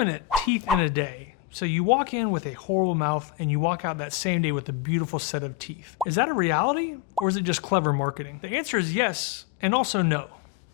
permanent teeth in a day. So you walk in with a horrible mouth and you walk out that same day with a beautiful set of teeth. Is that a reality or is it just clever marketing? The answer is yes and also no.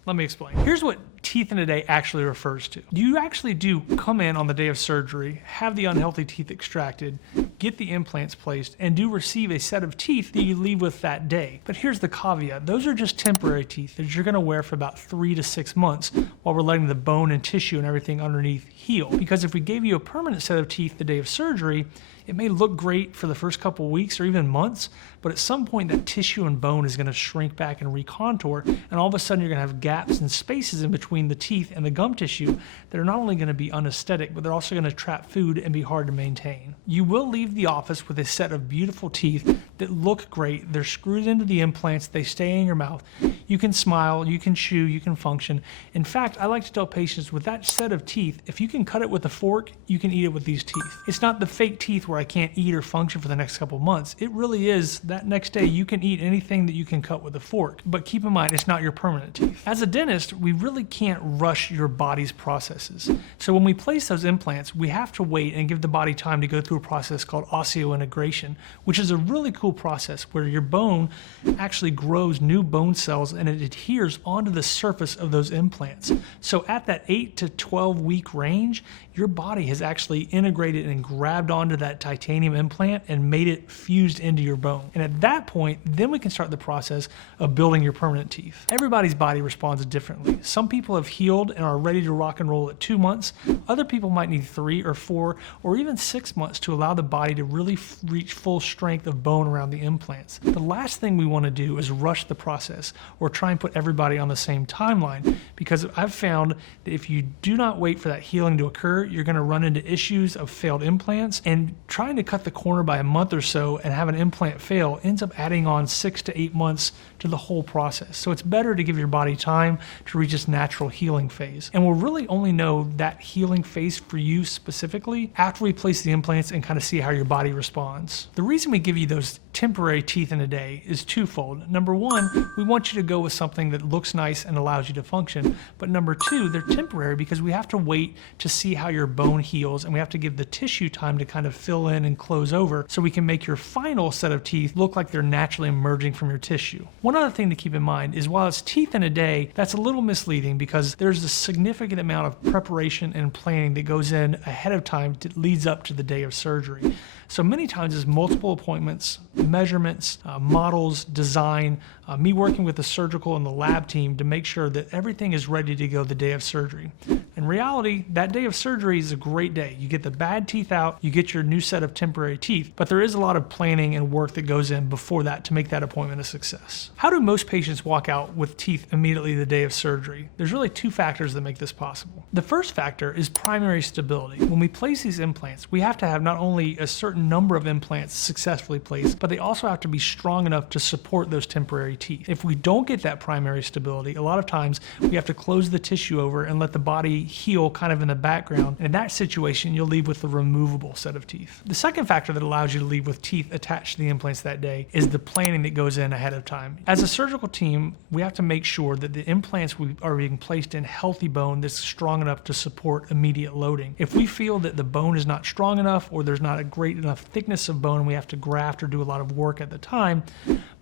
Let me explain. Here's what teeth in a day actually refers to. You actually do come in on the day of surgery, have the unhealthy teeth extracted, get the implants placed, and do receive a set of teeth that you leave with that day. But here's the caveat. Those are just temporary teeth that you're gonna wear for about 3 to 6 months while we're letting the bone and tissue and everything underneath heal. Because if we gave you a permanent set of teeth the day of surgery, it may look great for the first couple weeks or even months, but at some point that tissue and bone is gonna shrink back and recontour, and all of a sudden you're gonna have gaps and spaces in between the teeth and the gum tissue that are not only gonna be unaesthetic, but they're also gonna trap food and be hard to maintain. You will leave the office with a set of beautiful teeth that look great. They're screwed into the implants, they stay in your mouth. You can smile, you can chew, you can function. In fact, I like to tell patients with that set of teeth, if you can cut it with a fork, you can eat it with these teeth. It's not the fake teeth where I can't eat or function for the next couple months. It really is that next day you can eat anything that you can cut with a fork. But keep in mind, it's not your permanent teeth. As a dentist, we really can't rush your body's processes. So when we place those implants, we have to wait and give the body time to go through a process called osseointegration, which is a really cool process where your bone actually grows new bone cells and it adheres onto the surface of those implants. So at that 8 to 12 week range, your body has actually integrated and grabbed onto that titanium implant and made it fused into your bone. And at that point, then we can start the process of building your permanent teeth. Everybody's body responds differently. Some people have healed and are ready to rock and roll at 2 months. Other people might need 3 or 4 or even 6 months to allow the body to really reach full strength of bone around the implants. The last thing we want to do is rush the process or try and put everybody on the same timeline, because I've found that if you do not wait for that healing to occur, you're going to run into issues of failed implants, and trying to cut the corner by a month or so and have an implant fail ends up adding on 6 to 8 months to the whole process. So it's better to give your body time to reach its natural healing phase. And we'll really only know that healing phase for you specifically after we place the implants and kind of see how your body responds. The reason we give you those temporary teeth in a day is twofold. Number one, we want you to go with something that looks nice and allows you to function. But number two, they're temporary because we have to wait to see how your bone heals, and we have to give the tissue time to kind of fill in and close over so we can make your final set of teeth look like they're naturally emerging from your tissue. One other thing to keep in mind is while it's teeth in a day, that's a little misleading because there's a significant amount of preparation and planning that goes in ahead of time that leads up to the day of surgery. So many times it's multiple appointments, measurements, models, design, me working with the surgical and the lab team to make sure that everything is ready to go the day of surgery. In reality, that day of surgery is a great day. You get the bad teeth out, you get your new set of temporary teeth, but there is a lot of planning and work that goes in before that to make that appointment a success. How do most patients walk out with teeth immediately the day of surgery? There's really 2 factors that make this possible. The first factor is primary stability. When we place these implants, we have to have not only a certain number of implants successfully placed, but they also have to be strong enough to support those temporary teeth. If we don't get that primary stability, a lot of times we have to close the tissue over and let the body heal kind of in the background. And in that situation, you'll leave with a removable set of teeth. The second factor that allows you to leave with teeth attached to the implants that day is the planning that goes in ahead of time. As a surgical team, we have to make sure that the implants are being placed in healthy bone that's strong enough to support immediate loading. If we feel that the bone is not strong enough or there's not a great enough thickness of bone and we have to graft or do a lot of work at the time,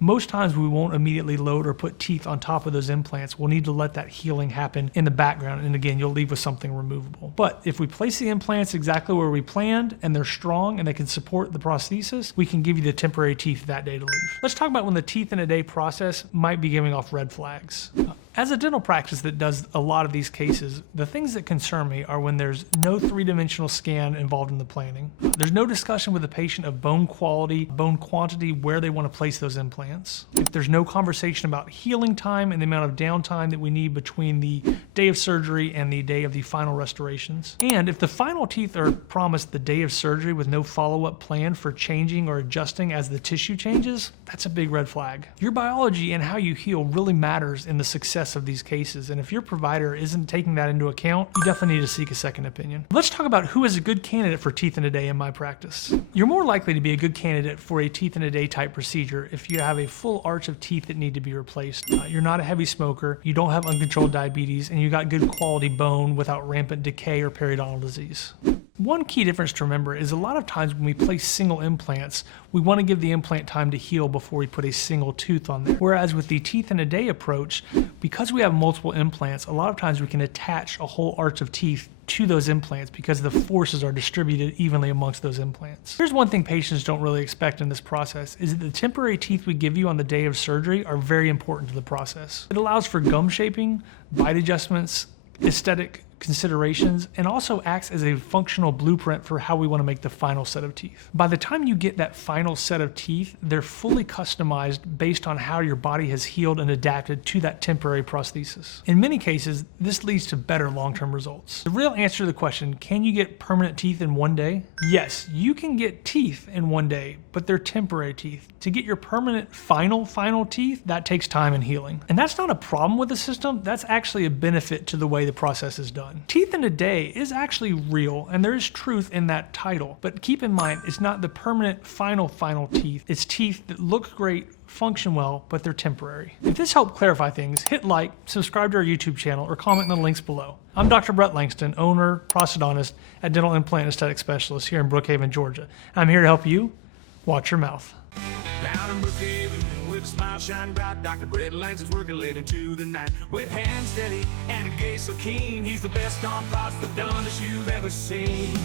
most times we won't immediately load or put teeth on top of those implants. We'll need to let that healing happen in the background, and again, you'll leave with something removable. But if we place the implants exactly where we planned and they're strong and they can support the prosthesis, we can give you the temporary teeth that day to leave. Let's talk about when the teeth in a day process might be giving off red flags. As a dental practice that does a lot of these cases, the things that concern me are when there's no 3-dimensional scan involved in the planning. There's no discussion with the patient of bone quality, bone quantity, where they want to place those implants. If there's no conversation about healing time and the amount of downtime that we need between the day of surgery and the day of the final restorations. And if the final teeth are promised the day of surgery with no follow-up plan for changing or adjusting as the tissue changes, that's a big red flag. Your biology and how you heal really matters in the success process of these cases, and if your provider isn't taking that into account, you definitely need to seek a second opinion. Let's talk about who is a good candidate for teeth in a day in my practice. You're more likely to be a good candidate for a teeth in a day type procedure if you have a full arch of teeth that need to be replaced. You're not a heavy smoker, you don't have uncontrolled diabetes, and you got good quality bone without rampant decay or periodontal disease. One key difference to remember is a lot of times when we place single implants, we want to give the implant time to heal before we put a single tooth on there. Whereas with the teeth in a day approach, because we have multiple implants, a lot of times we can attach a whole arch of teeth to those implants because the forces are distributed evenly amongst those implants. Here's one thing patients don't really expect in this process is that the temporary teeth we give you on the day of surgery are very important to the process. It allows for gum shaping, bite adjustments, aesthetic considerations, and also acts as a functional blueprint for how we want to make the final set of teeth. By the time you get that final set of teeth, they're fully customized based on how your body has healed and adapted to that temporary prosthesis. In many cases, this leads to better long-term results. The real answer to the question, can you get permanent teeth in one day? Yes, you can get teeth in one day, but they're temporary teeth. To get your permanent final teeth, that takes time and healing. And that's not a problem with the system, that's actually a benefit to the way the process is done. Teeth in a day is actually real, and there is truth in that title, but keep in mind, it's not the permanent final teeth. It's teeth that look great, function well, but they're temporary. If this helped clarify things, hit like, subscribe to our YouTube channel, or comment in the links below. I'm Dr. Brett Langston, owner, prosthodontist at Dental Implant and Aesthetic Specialists here in Brookhaven, Georgia. I'm here to help you watch your mouth. Down in Brookhaven, with a smile shining bright, Dr. Brett Langston's working late into the night. With hands steady and a gaze so keen, he's the best on prosthodontist you've ever seen.